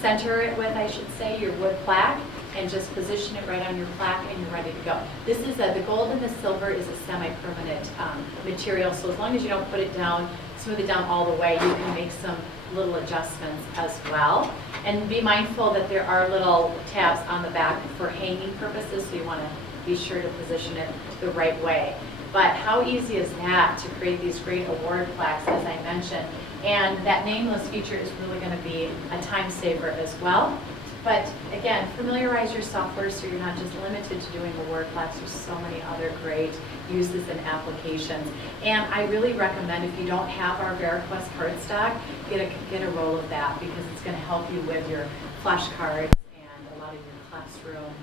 center it with, I should say, your wood plaque, and just position it right on your plaque and you're ready to go. This is the gold and the silver is a semi-permanent material, so as long as you don't put it down, smooth it down all the way, you can make some little adjustments as well. And be mindful that there are little tabs on the back for hanging purposes, so you want to be sure to position it the right way. But how easy is that to create these great award plaques, as I mentioned? And that nameless feature is really going to be a time saver as well. But again, familiarize your software so you're not just limited to doing award plaques. There's so many other great uses and applications. And I really recommend, if you don't have our VariQuest cardstock, get a roll of that, because it's going to help you with your flashcards and a lot of your classroom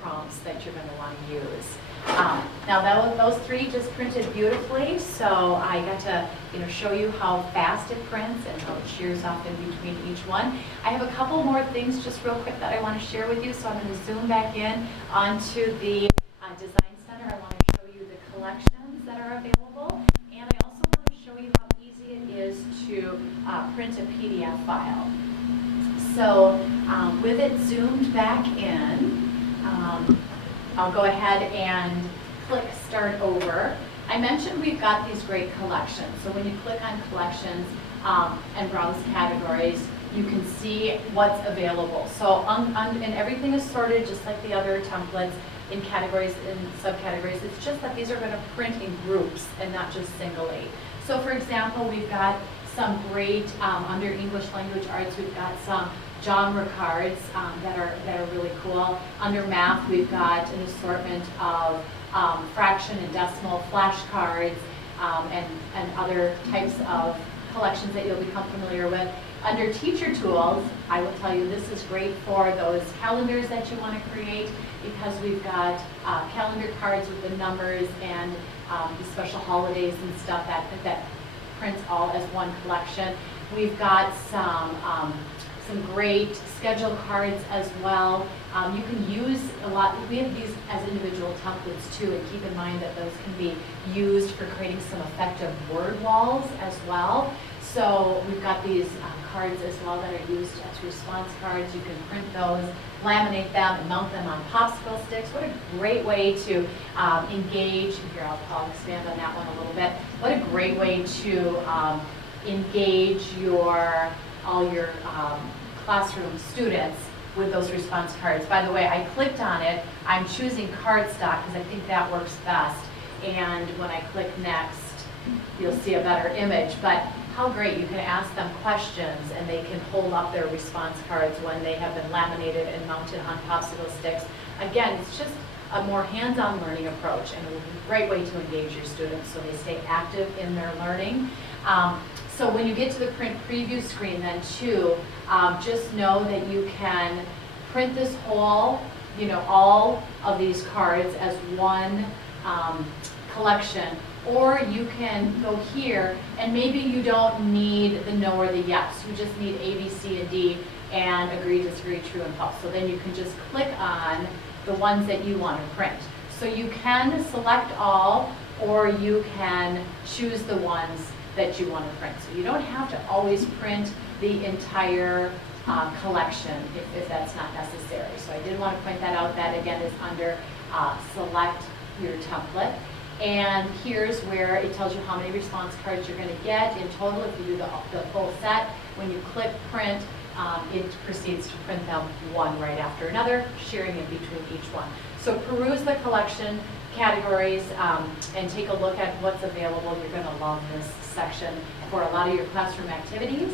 prompts that you're going to want to use. Now those 3 just printed beautifully, so I got to show you how fast it prints and how it shears off in between each one. I have a couple more things just real quick that I want to share with you, so I'm going to zoom back in onto the Design Center. I want to show you the collections that are available, and I also want to show you how easy it is to print a PDF file. So With it zoomed back in, I'll go ahead and click Start Over. I mentioned we've got these great collections. So when you click on Collections and Browse Categories, you can see what's available. So and everything is sorted just like the other templates in categories and subcategories. It's just that these are going to print in groups and not just singly. So for example, we've got some great, under English Language Arts, we've got some genre cards that are really cool. Under Math, we've got an assortment of fraction and decimal flashcards and other types of collections that you'll become familiar with. Under Teacher Tools, I will tell you this is great for those calendars that you want to create, because we've got calendar cards with the numbers and the special holidays and stuff that prints all as one collection. We've got some great schedule cards as well. You can use a lot, we have these as individual templates too, and keep in mind that those can be used for creating some effective word walls as well. So we've got these cards as well that are used as response cards. You can print those, laminate them, and mount them on popsicle sticks. What a great way to engage. Here, I'll expand on that one a little bit. What a great way to engage all your classroom students with those response cards. By the way, I clicked on it. I'm choosing cardstock because I think that works best. And when I click next, you'll see a better image. But how great, you can ask them questions and they can hold up their response cards when they have been laminated and mounted on popsicle sticks. Again, it's just a more hands-on learning approach and a great way to engage your students so they stay active in their learning. So when you get to the print preview screen then too, just know that you can print this whole, all of these cards as one collection. Or you can go here, and maybe you don't need the no or the yes. You just need A, B, C, and D, and agree, disagree, true, and false. So then you can just click on the ones that you want to print. So you can select all, or you can choose the ones that you want to print. So you don't have to always print the entire collection if that's not necessary. So I did want to point that out. That again is under select your template. And here's where it tells you how many response cards you're going to get in total if you do the full set. When you click print, it proceeds to print them one right after another, sharing in between each one. So peruse the collection categories and take a look at what's available. You're going to love this section for a lot of your classroom activities.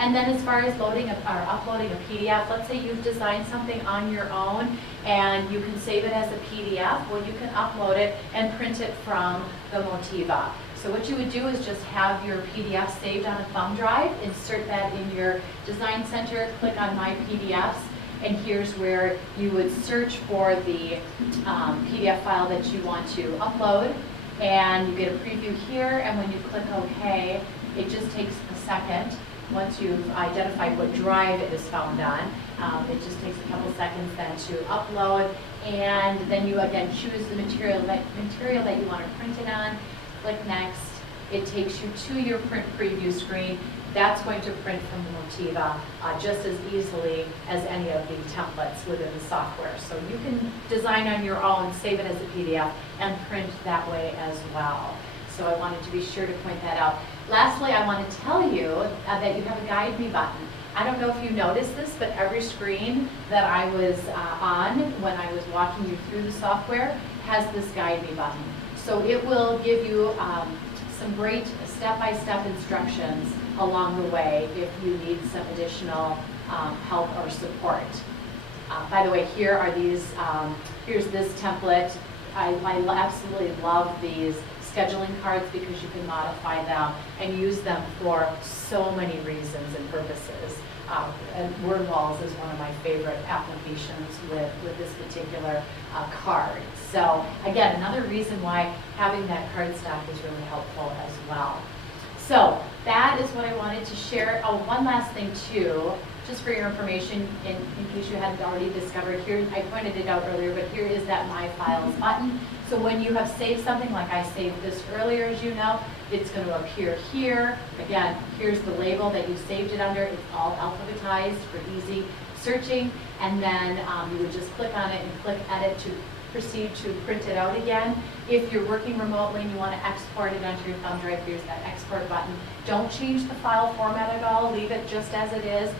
And then as far as loading or uploading a PDF, let's say you've designed something on your own and you can save it as a PDF, well, you can upload it and print it from the Motiva. So what you would do is just have your PDF saved on a thumb drive, insert that in your design center, click on My PDFs, and here's where you would search for the PDF file that you want to upload, and you get a preview here, and when you click OK, it just takes a second. Once you've identified what drive it is found on, it just takes a couple seconds then to upload, and then you again choose the material that you want to print it on, click Next. It takes you to your print preview screen. That's going to print from the Motiva just as easily as any of the templates within the software. So you can design on your own, save it as a PDF, and print that way as well. So I wanted to be sure to point that out. Lastly, I want to tell you that you have a Guide Me button. I don't know if you noticed this, but every screen that I was on when I was walking you through the software has this Guide Me button. So it will give you some great step-by-step instructions along the way if you need some additional help or support. By the way, here are these, here's this template. I absolutely love these scheduling cards because you can modify them and use them for so many reasons and purposes. And Word Walls is one of my favorite applications with this particular card. So again, another reason why having that cardstock is really helpful as well. So that is what I wanted to share. Oh, one last thing too, just for your information, in case you hadn't already discovered, here, I pointed it out earlier, but here is that My Files button. So when you have saved something, like I saved this earlier, as you know, it's going to appear here. Again, here's the label that you saved it under. It's all alphabetized for easy searching, and then you would just click on it and click edit to proceed to print it out again. If you're working remotely and you want to export it onto your thumb drive, here's that export button. Don't change the file format at all, leave it just as it is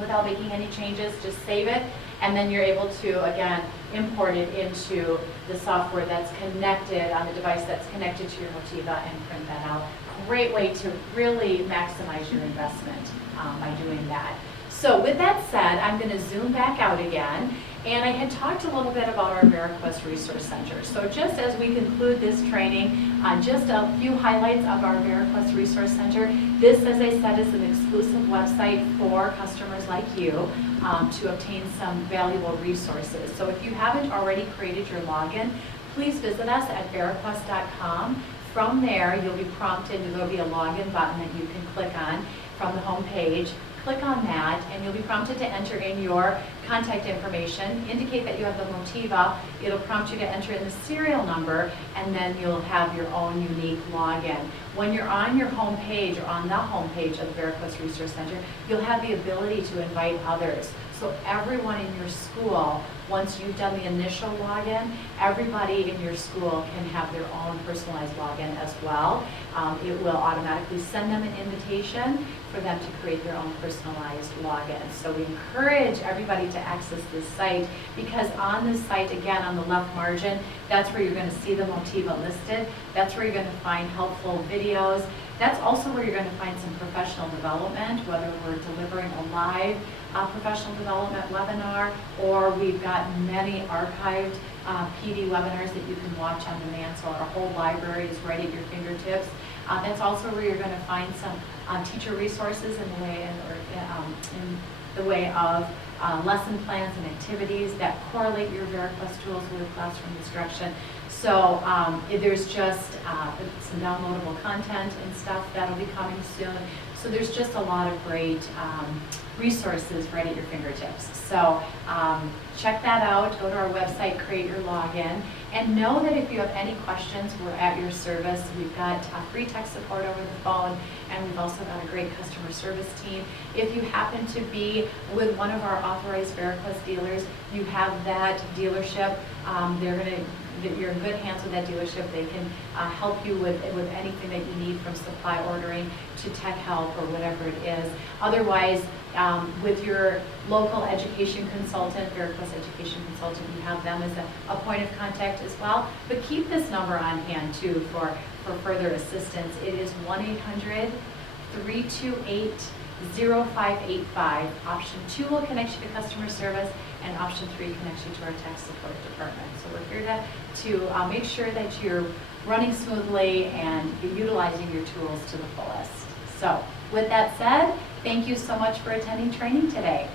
without making any changes, just save it, and then you're able to, again, import it into the software that's connected on the device that's connected to your Motiva and print that out. Great way to really maximize your investment by doing that. So with that said, I'm going to zoom back out again, and I had talked a little bit about our VariQuest Resource Center. So just as we conclude this training, just a few highlights of our VariQuest Resource Center. This, as I said, is an exclusive website for customers like you to obtain some valuable resources. So if you haven't already created your login, please visit us at VariQuest.com. From there, you'll be prompted, there'll be a login button that you can click on from the home page. Click on that, and you'll be prompted to enter in your contact information. Indicate that you have the Motiva. It'll prompt you to enter in the serial number, and then you'll have your own unique login. When you're on your home page, or on the home page of the VariQuest Resource Center, you'll have the ability to invite others. So everyone in your school, once you've done the initial login, everybody in your school can have their own personalized login as well. It will automatically send them an invitation for them to create their own personalized login. So we encourage everybody to access this site, because on this site, again, on the left margin, that's where you're going to see the Motiva listed. That's where you're going to find helpful videos. That's also where you're going to find some professional development, whether we're delivering a live professional development webinar, or we've got many archived PD webinars that you can watch on demand. So our whole library is right at your fingertips. That's also where you're going to find some teacher resources in the way of lesson plans and activities that correlate your VariQuest tools with classroom instruction. So there's just some downloadable content and stuff that'll be coming soon. So there's just a lot of great resources right at your fingertips. So check that out, go to our website, create your login, and know that if you have any questions, we're at your service. We've got free tech support over the phone, and we've also got a great customer service team. If you happen to be with one of our authorized VariQuest dealers, you have that dealership, you're in good hands with that dealership. They can help you with anything that you need, from supply ordering to tech help or whatever it is. Otherwise, with your local education consultant, VariQuest education consultant, you have them as a point of contact as well. But keep this number on hand too for further assistance. It is 1-800-328-0585. Option 2 will connect you to customer service, and option 3 connects you to our tech support department. So we're here to make sure that you're running smoothly and utilizing your tools to the fullest. So with that said, thank you so much for attending training today.